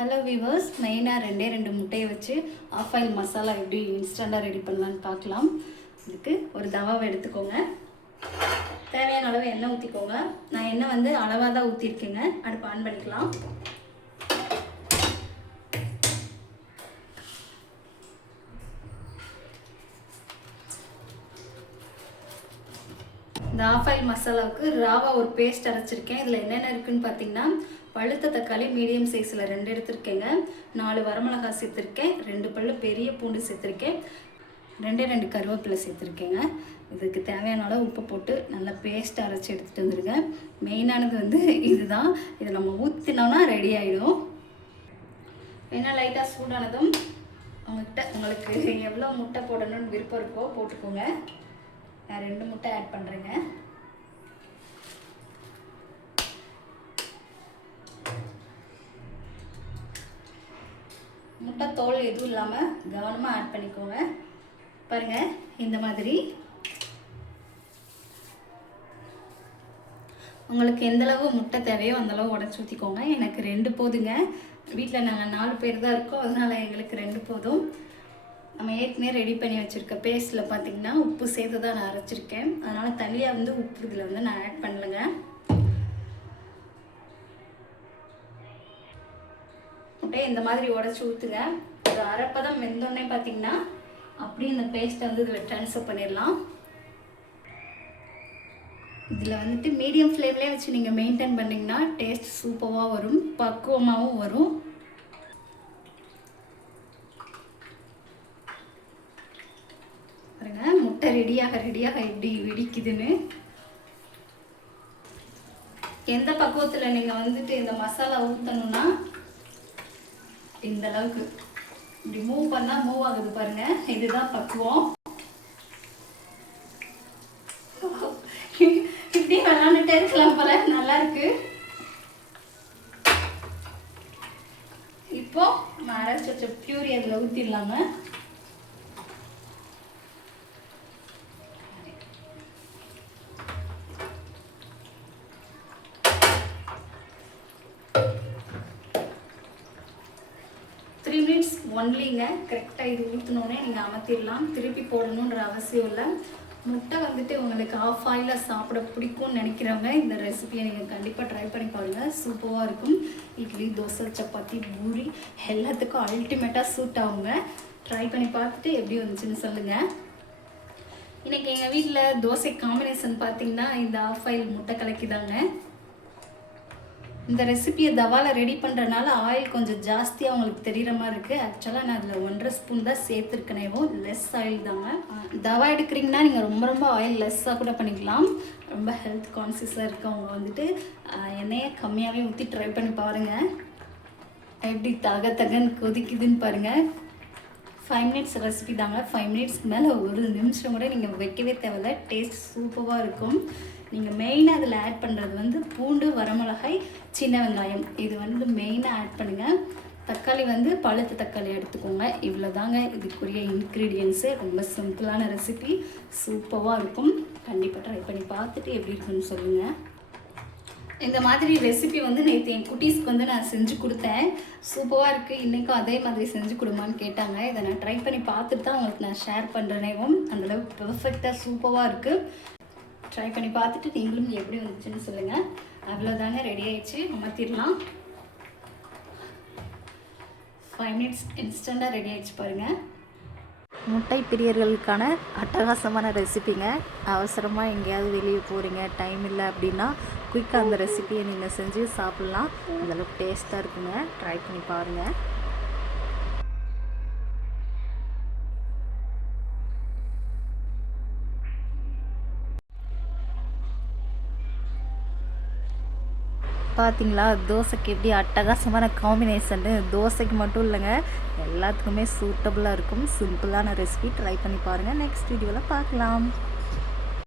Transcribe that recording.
Hello viewers, மெயினாக ரெண்டு முட்டையை வச்சு ஆஃப் ஆயில் மசாலா எப்படி இன்ஸ்டண்ட்டாக ரெடி பண்ணலான்னு பார்க்கலாம். இதுக்கு ஒரு தவாவை எடுத்துக்கோங்க. தேவையான அளவு எண்ணெய் ஊற்றிக்கோங்க. நான் எண்ணெய் வந்து அளவாக தான் ஊற்றிருக்கேங்க. அடுப்பு ஆன் பண்ணிக்கலாம். இந்த ஆஃப் ஆயில் மசாலாவுக்கு ராவா ஒரு பேஸ்ட் அரைச்சிருக்கேன். இதில் என்னென்ன இருக்குதுன்னு பார்த்தீங்கன்னா, பழுத்த தக்காளி மீடியம் சைஸில் 2 எடுத்துருக்கேங்க, 4 வரமிளகாய் சேர்த்துருக்கேன், 2 பல்லு பெரிய பூண்டு சேர்த்துருக்கேன், 2 கருவேப்பிலை சேர்த்துருக்கேங்க. இதுக்கு தேவையான அளவு உப்பு போட்டு நல்லா பேஸ்ட் அரைச்சி எடுத்துகிட்டு வந்துடுங்க. மெயினானது வந்து இதுதான். இதை நம்ம ஊற்றினோன்னா ரெடி ஆகிடும். ஏன்னா லைட்டாக சூடானதும் உங்களுக்கு எவ்வளோ முட்டை போடணும்னு விருப்பம் இருக்கோ போட்டுக்கோங்க. நான் 2 முட்டை ஆட் பண்ணுறேங்க. முட்டை தோல் எதுவும் இல்லாமல் கவனமாக ஆட் பண்ணிக்கோங்க. பாருங்கள், இந்த மாதிரி உங்களுக்கு எந்தளவு முட்டை தேவையோ அந்தளவு உடச்சி ஊற்றிக்கோங்க. எனக்கு 2 போதுங்க. வீட்டில் நாங்கள் 4 பேர் தான் இருக்கோம், அதனால் எங்களுக்கு 2 போதும். நம்ம ஏற்கனவே ரெடி பண்ணி வச்சுருக்க பேஸ்ட்டில் பார்த்திங்கன்னா உப்பு சேர்த்து தான் நான் அரைச்சிருக்கேன். அதனால் தனியாக வந்து உப்பு இதில் வந்து நான் ஆட் பண்ணலைங்க. முட்டையை இந்த மாதிரி உடச்சி ஊற்றுங்க. ஒரு அரைப்பதம் வெந்தோடனே பார்த்திங்கன்னா அப்படியே இந்த பேஸ்ட்டை வந்து இதில் ட்ரான்ஸ்ஃபர் பண்ணிடலாம். இதில் வந்துட்டு மீடியம் ஃப்ளேம்லேயே வச்சு நீங்கள் மெயின்டைன் பண்ணிங்கன்னா டேஸ்ட் சூப்பராக வரும், பக்குவமாகவும் வரும். பாருங்க, முட்டை ரெடியாக எப்படி வெடிக்குதுன்னு. எந்த பக்குவத்தில் நீங்கள் வந்துட்டு இந்த மசாலா ஊற்றணுன்னா இந்த அளவுக்கு இப்படி மூவ் பண்ணால் மூவ் ஆகுது பாருங்க, இதுதான் பக்குவம். இப்படி விளாண்டுட்டே இருக்கலாம் போல, நல்லா இருக்கு. இப்போ நம்ம அரைச்சி வச்ச பியூரி அதில் ஊற்றிடலாங்க. மினிட்ஸ் ஒன்லிங்க. கரெக்டாக இது ஊற்றினோடனே நீங்கள் அமர்த்திடலாம். திருப்பி போடணுன்ற அவசியம் இல்லை. முட்டை வந்துட்டு உங்களுக்கு ஆஃப் ஆயிலில் சாப்பிட பிடிக்கும்னு நினைக்கிறவங்க இந்த ரெசிபியை நீங்கள் கண்டிப்பாக ட்ரை பண்ணி பாருங்கள். சூப்பராக இருக்கும். இட்லி, தோசை, சப்பாத்தி, பூரி எல்லாத்துக்கும் அல்டிமேட்டாக சூட் ஆகுங்க. ட்ரை பண்ணி பார்த்துட்டு எப்படி வந்துச்சுன்னு சொல்லுங்கள். இன்றைக்கி எங்கள் வீட்டில் தோசை காம்பினேஷன் பார்த்திங்கன்னா இந்த ஆஃப் ஆயில் முட்டை கலக்கிதாங்க. இந்த ரெசிபியை தவாவில் ரெடி பண்ணுறதுனால ஆயில் கொஞ்சம் ஜாஸ்தியாக உங்களுக்கு தெரிகிற மாதிரி இருக்குது. ஆக்சுவலாக நான் அதில் 1.5 ஸ்பூன் தான் சேர்த்துருக்கனேவோ, லெஸ் ஆயில் தாங்க. தவா எடுக்கிறீங்கன்னா நீங்கள் ரொம்ப ஆயில் லெஸ்ஸாக கூட பண்ணிக்கலாம். ரொம்ப ஹெல்த் கான்சியஸாக இருக்கவங்க வந்துட்டு எண்ணெயை கம்மியாகவே ஊற்றி ட்ரை பண்ணி பாருங்கள். எப்படி தகன்னு கொதிக்குதுன்னு பாருங்கள். 5 மினிட்ஸ் ரெசிபி தாங்க. 5 மினிட்ஸ்க்கு மேலே 1 நிமிஷம் கூட நீங்கள் வைக்கவே தேவையில்லை. டேஸ்ட் சூப்பராக இருக்கும். நீங்கள் மெயினாக அதில் ஆட் பண்ணுறது வந்து பூண்டு, வரமிளகாய், சின்ன வெங்காயம். இது வந்து மெயினாக ஆட் பண்ணுங்கள். தக்காளி வந்து பழுத்த தக்காளி எடுத்துக்கோங்க. இவ்வளோ தாங்க இதுக்குரிய இன்க்ரீடியன்ஸு. ரொம்ப சிம்பிளான ரெசிபி, சூப்பராக இருக்கும். கண்டிப்பாக ட்ரை பண்ணி பார்த்துட்டு எப்படி இருக்குன்னு சொல்லுங்கள். இந்த மாதிரி ரெசிபி வந்து நேற்று என் குட்டீஸ்க்கு வந்து நான் செஞ்சு கொடுத்தேன். சூப்பராக இருக்குது. இன்றைக்கும் அதே மாதிரி செஞ்சு கொடுமான்னு கேட்டாங்க. இதை நான் ட்ரை பண்ணி பார்த்துட்டு தான் உங்களுக்கு நான் ஷேர் பண்ணுறேனேவும். அந்தளவுக்கு பெர்ஃபெக்டாக சூப்பராக இருக்குது. ட்ரை பண்ணி பார்த்துட்டு நீங்களும் எப்படி வந்துச்சுன்னு சொல்லுங்கள். அவ்வளோதாங்க, ரெடி ஆகிடுச்சு. அமர்த்திடலாம். 5 மினிட்ஸ் இன்ஸ்டண்ட்டாக ரெடி ஆகிடுச்சு பாருங்கள். முட்டை பிரியர்களுக்கான அட்டகாசமான ரெசிபிங்க. அவசரமாக எங்கேயாவது வெளியே போகிறீங்க, டைம் இல்லை அப்படின்னா குயிக்காக அந்த ரெசிபியை நீங்கள் செஞ்சு சாப்பிட்லாம். அந்தளவுக்கு டேஸ்ட்டாக இருக்குங்க. ட்ரை பண்ணி பாருங்கள். பார்த்தீங்களா, தோசைக்கு எப்படி அட்டகாசமான காம்பினேஷன்னு. தோசைக்கு மட்டும் இல்லைங்க, எல்லாத்துக்குமே சூட்டபுளாக இருக்கும். சிம்பிளான ரெசிபி. ட்ரை பண்ணி பாருங்கள். நெக்ஸ்ட் வீடியோவில் பார்க்கலாம்.